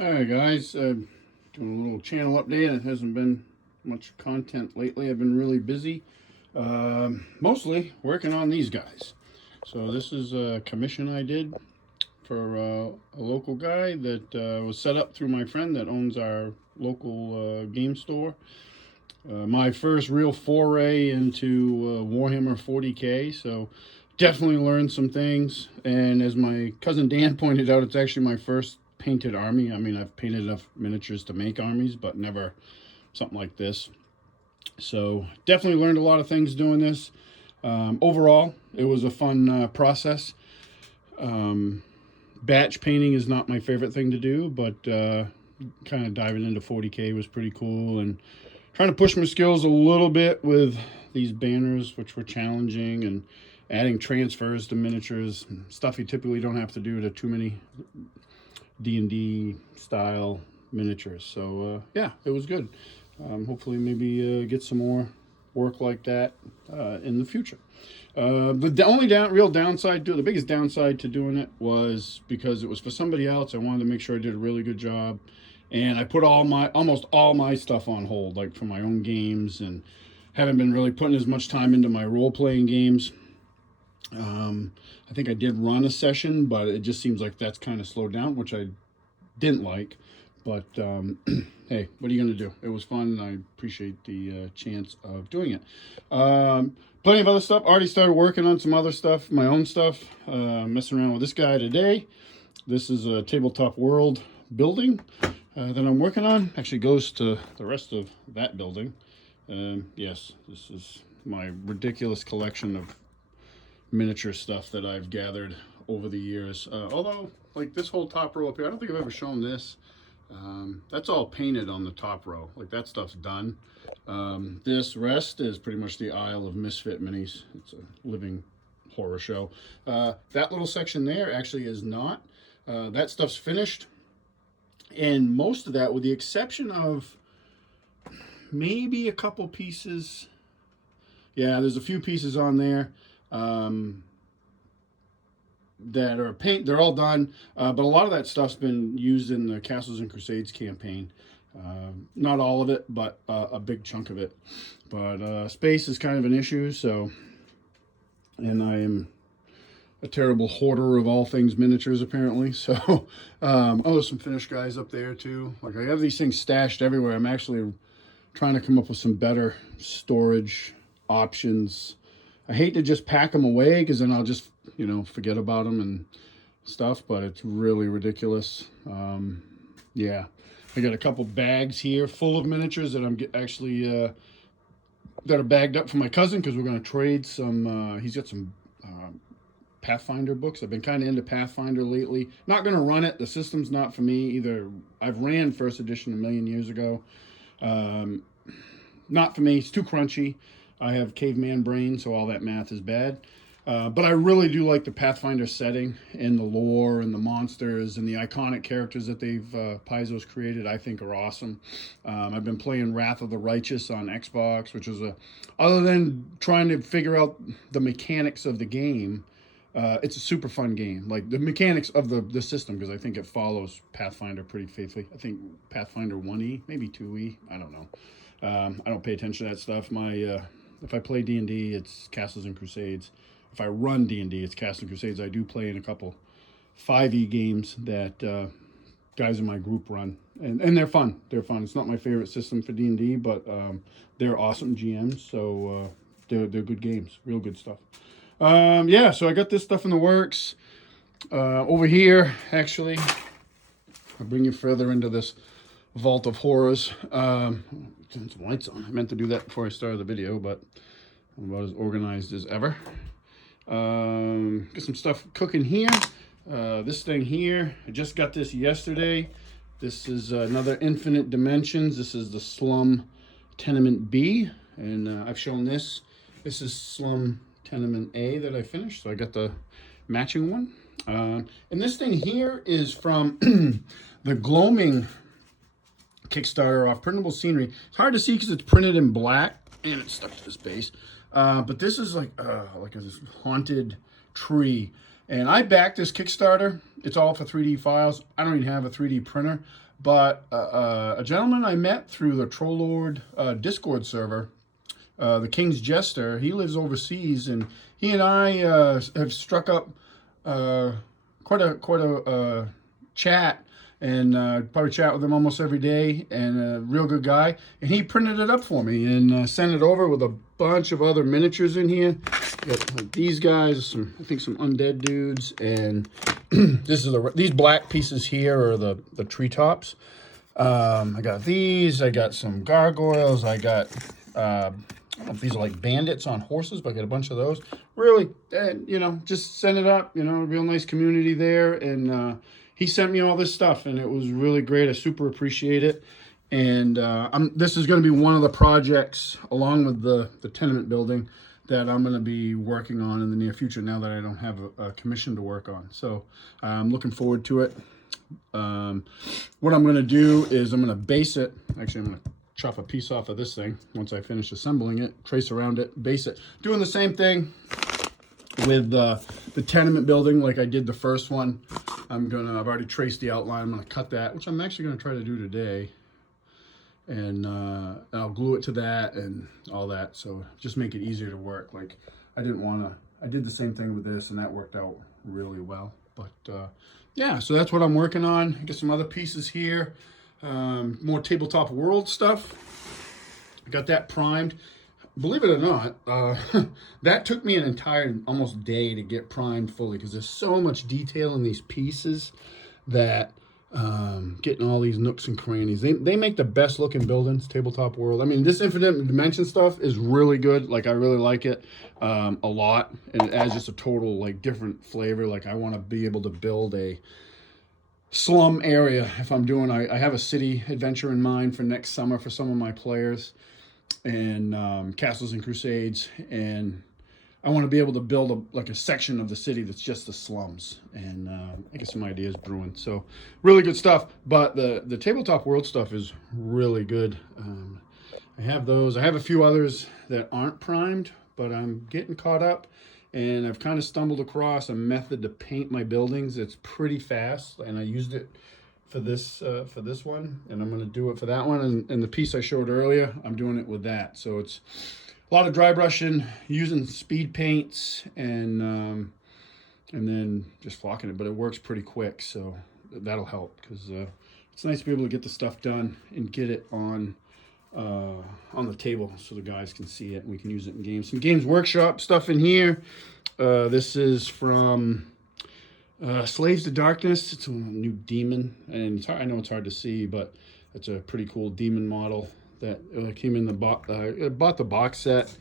Alright guys, doing a little channel update. It hasn't been much content lately. I've been really busy, mostly working on these guys. So this is a commission I did for a local guy that was set up through my friend that owns our local game store. My first real foray into Warhammer 40K, so definitely learned some things. And as my cousin Dan pointed out, it's actually my first painted army. I mean, I've painted enough miniatures to make armies, but never something like this. So definitely learned a lot of things doing this. Overall, it was a fun process. Batch painting is not my favorite thing to do, but kind of diving into 40K was pretty cool, and trying to push my skills a little bit with these banners, which were challenging, and adding transfers to miniatures, stuff you typically don't have to do to too many D&D style miniatures. So yeah, it was good. Hopefully maybe get some more work like that in the future. The only real downside to the biggest downside to doing it was because it was for somebody else. I wanted to make sure I did a really good job, and I put almost all my stuff on hold, like for my own games, and haven't been really putting as much time into my role-playing games. I think I did run a session, but it just seems like that's kind of slowed down, which I didn't like. But hey, what are you going to do? It was fun, and I appreciate the chance of doing it. Plenty of other stuff. Already started working on some other stuff, my own stuff. Messing around with this guy today. This is a Tabletop World building that I'm working on. Actually goes to the rest of that building. Yes, this is my ridiculous collection of miniature stuff that I've gathered over the years. Although, like this whole top row up here, I don't think I've ever shown this. That's all painted on the top row. Like that stuff's done. This rest is pretty much the Isle of Misfit minis. It's a living horror show. That little section there actually is not. That stuff's finished. And most of that, with the exception of maybe a couple pieces. Yeah, there's a few pieces on there. That are paint, they're all done, but a lot of that stuff's been used in the Castles and Crusades campaign. Not all of it, but a big chunk of it. But space is kind of an issue, so, and I am a terrible hoarder of all things miniatures apparently. So oh, there's some finished guys up there too. Like I have these things stashed everywhere. I'm actually trying to come up with some better storage options. I hate to just pack them away because then I'll just, forget about them and stuff, but it's really ridiculous. Yeah, I got a couple bags here full of miniatures that I'm actually that are bagged up for my cousin because we're going to trade some. He's got some Pathfinder books. I've been kind of into Pathfinder lately. Not going to run it. The system's not for me either. I've ran first edition a million years ago. Not for me. It's too crunchy. I have caveman brain, so all that math is bad. But I really do like the Pathfinder setting and the lore and the monsters and the iconic characters that Paizo's created. I think are awesome. I've been playing Wrath of the Righteous on Xbox, which is other than trying to figure out the mechanics of the game, it's a super fun game. Like the mechanics of the system, because I think it follows Pathfinder pretty faithfully. I think Pathfinder 1E, maybe 2E, I don't know. I don't pay attention to that stuff. If I play D&D, it's Castles and Crusades. If I run D&D, it's Castles and Crusades. I do play in a couple 5e games that guys in my group run, and they're fun. They're fun. It's not my favorite system for D&D, but they're awesome GMs, so they're good games, real good stuff. Yeah, so I got this stuff in the works. Over here, actually, I'll bring you further into this vault of horrors. Turn some lights on. I meant to do that before I started the video, but I'm about as organized as ever. Get some stuff cooking here. This thing here, I just got this yesterday. This is another Infinite Dimensions. This is the Slum Tenement B, and I've shown this. This is Slum Tenement A that I finished, so I got the matching one. And this thing here is from the Gloaming Kickstarter off Printable Scenery. It's hard to see because it's printed in black and it's stuck to this base. But this is like this haunted tree. And I backed this Kickstarter. It's all for 3D files. I don't even have a 3D printer. But a gentleman I met through the Trollord Discord server, the King's Jester, he lives overseas, and he and I have struck up quite a chat, and probably chat with him almost every day, and a real good guy. And he printed it up for me and sent it over with a bunch of other miniatures in here. Got like these guys, I think some undead dudes, and this is these black pieces here are the treetops. I got these. I got some gargoyles. I got I don't know if these are like bandits on horses, but I got a bunch of those. Really, just send it up. Real nice community there, and he sent me all this stuff, and it was really great. I super appreciate it. And this is going to be one of the projects, along with the tenement building, that I'm going to be working on in the near future now that I don't have a commission to work on. So I'm looking forward to it. What I'm going to do is I'm going to base it. Actually, I'm going to chop a piece off of this thing once I finish assembling it, trace around it, base it. Doing the same thing with the tenement building like I did the first one. I've already traced the outline. I'm going to cut that, which I'm actually going to try to do today. And I'll glue it to that and all that. So just make it easier to work. Like I did the same thing with this, and that worked out really well. But yeah, so that's what I'm working on. I got some other pieces here. More Tabletop World stuff. I got that primed. Believe it or not, that took me an entire almost day to get primed fully, because there's so much detail in these pieces that getting all these nooks and crannies. They make the best looking buildings, Tabletop World. I mean, this Infinite Dimension stuff is really good. Like, I really like it a lot, and it adds just a total like different flavor. Like, I want to be able to build a slum area if I'm doing. I have a city adventure in mind for next summer for some of my players, and Castles and Crusades, and I want to be able to build a section of the city that's just the slums, and I get some ideas brewing. So really good stuff. But the Tabletop World stuff is really good. I have those. I have a few others that aren't primed, but I'm getting caught up, and I've kind of stumbled across a method to paint my buildings. It's pretty fast, and I used it for this one, and I'm going to do it for that one. And the piece I showed earlier, I'm doing it with that. So it's a lot of dry brushing, using speed paints, and then just flocking it. But it works pretty quick, so that'll help, because it's nice to be able to get the stuff done and get it on the table so the guys can see it and we can use it in games. Some Games Workshop stuff in here. This is from Slaves to Darkness. It's a new demon, and I know it's hard to see, but it's a pretty cool demon model that came in I bought the box set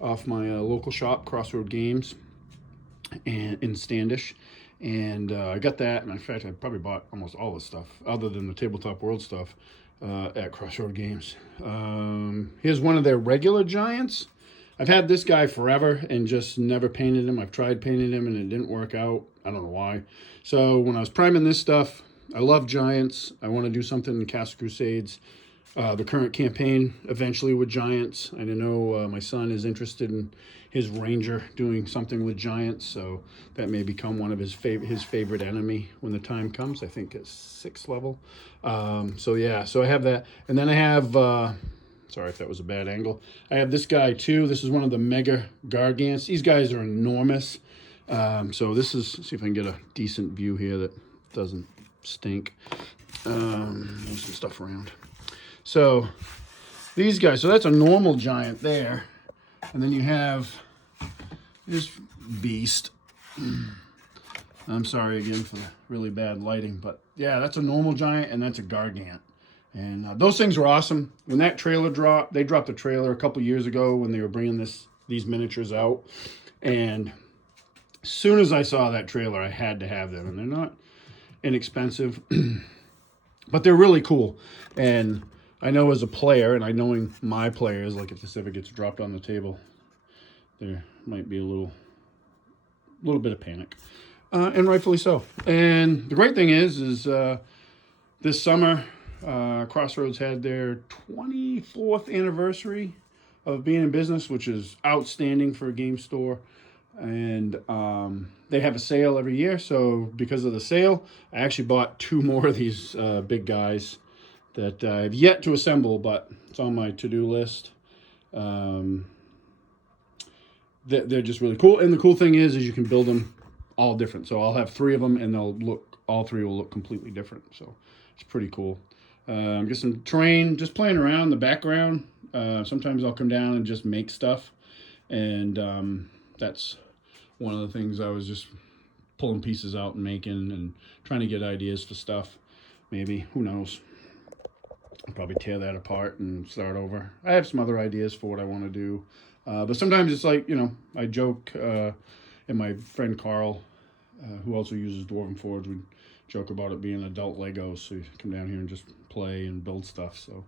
off my local shop, Crossroad Games, and in Standish, and I got that. And in fact, I probably bought almost all the stuff other than the Tabletop World stuff at Crossroad Games. Here's one of their regular giants. I've had this guy forever and just never painted him. I've tried painting him and it didn't work out. I don't know why. So when I was priming this stuff, I love giants. I want to do something in Castle Crusades. The current campaign eventually with giants. I know my son is interested in his ranger doing something with giants, so that may become one of his favorite enemy when the time comes. I think at 6th level. So yeah, so I have that, and then I have. Sorry if that was a bad angle. I have this guy too. This is one of the Mega Gargants. These guys are enormous. So this is. See if I can get a decent view here that doesn't stink. Move some stuff around. So these guys, so that's a normal giant there. And then you have this beast. I'm sorry again for the really bad lighting, but yeah, that's a normal giant and that's a Gargant. And those things were awesome. When that trailer dropped, they dropped a trailer a couple years ago when they were bringing these miniatures out. And as soon as I saw that trailer, I had to have them. And they're not inexpensive, but they're really cool. And I know as a player, and I knowing my players, like if this ever gets dropped on the table, there might be a little bit of panic, and rightfully so. And the great thing is this summer, Crossroads had their 24th anniversary of being in business, which is outstanding for a game store. and they have a sale every year. So because of the sale, I actually bought 2 more of these big guys that I've yet to assemble, but it's on my to-do list. Um, they're just really cool, and the cool thing is you can build them all different. So I'll have 3 of them, and all 3 will look completely different. So it's pretty cool. Get some terrain, just playing around in the background. Sometimes I'll come down and just make stuff, and that's one of the things. I was just pulling pieces out and making and trying to get ideas for stuff. Maybe, who knows? I'll probably tear that apart and start over. I have some other ideas for what I want to do. But sometimes it's like, I joke, and my friend Carl, who also uses Dwarven Forge, would joke about it being adult Legos. So you come down here and just play and build stuff. So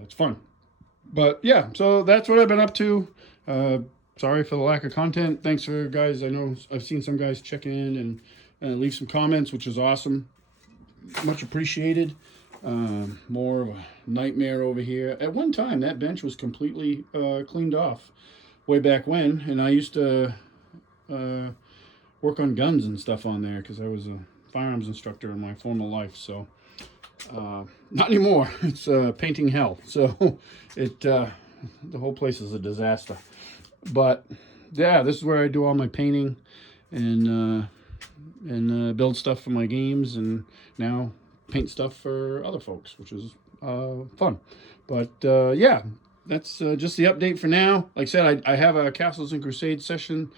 it's fun. But yeah, so that's what I've been up to. Sorry for the lack of content. Thanks for guys. I know I've seen some guys check in and leave some comments, which is awesome. Much appreciated. More of a nightmare over here. At one time, that bench was completely cleaned off way back when, and I used to work on guns and stuff on there because I was a firearms instructor in my former life. So not anymore. It's painting hell. So the whole place is a disaster. But yeah, this is where I do all my painting and build stuff for my games, and now paint stuff for other folks, which is fun. But yeah, that's just the update for now. Like I said, I have a Castles and Crusades session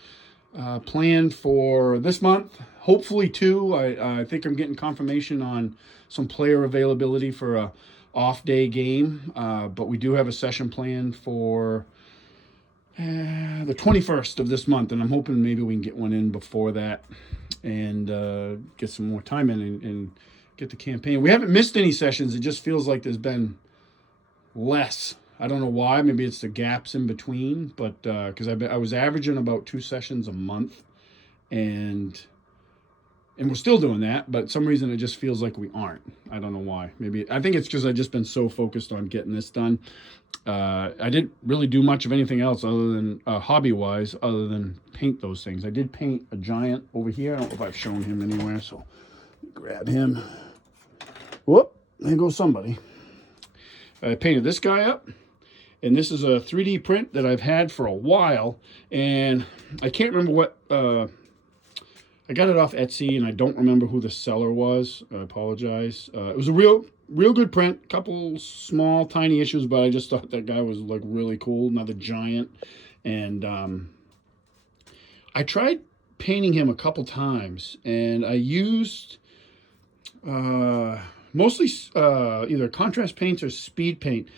planned for this month, hopefully 2. I think I'm getting confirmation on some player availability for a off day game, but we do have a session planned for the 21st of this month, and I'm hoping maybe we can get one in before that and get some more time in and get the campaign. We haven't missed any sessions. It just feels like there's been less. I don't know why. Maybe it's the gaps in between, but because I was averaging about 2 sessions a month, and we're still doing that, but some reason it just feels like we aren't. I don't know why. Maybe I think it's because I've just been so focused on getting this done. I didn't really do much of anything else other than hobby-wise, other than paint those things. I did paint a giant over here. I don't know if I've shown him anywhere, so grab him. Whoop, there goes somebody. I painted this guy up, and this is a 3D print that I've had for a while, and I can't remember what, I got it off Etsy, and I don't remember who the seller was. I apologize. It was a real good print, couple small, tiny issues, but I just thought that guy was like really cool, another giant, and I tried painting him a couple times, and I used mostly either contrast paints or speed paint,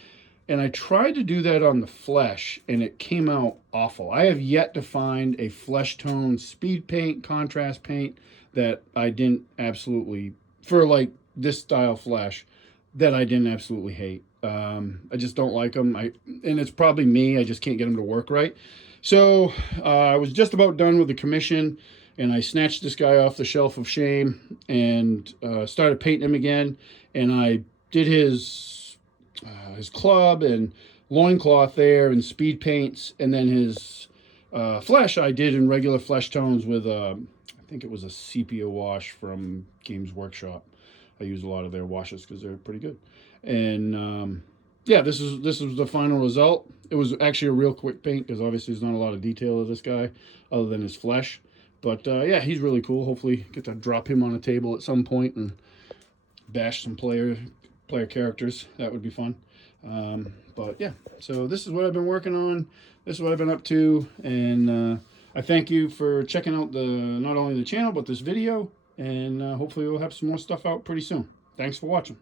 and I tried to do that on the flesh, and it came out awful. I have yet to find a flesh tone speed paint, contrast paint that I didn't absolutely, for like this style flesh, that I didn't absolutely hate. I just don't like them. And it's probably me. I just can't get them to work right. So I was just about done with the commission, and I snatched this guy off the shelf of shame and started painting him again. And I did his club and loincloth there and speed paints, and then his flesh I did in regular flesh tones with I think it was a sepia wash from Games Workshop. I use a lot of their washes because they're pretty good. And yeah, this was the final result. It was actually a real quick paint because obviously there's not a lot of detail of this guy other than his flesh. But yeah, he's really cool. Hopefully get to drop him on a table at some point and bash some player characters. That would be fun. But yeah, so this is what I've been working on. This is what I've been up to. And I thank you for checking out not only the channel, but this video. And hopefully we'll have some more stuff out pretty soon. Thanks for watching.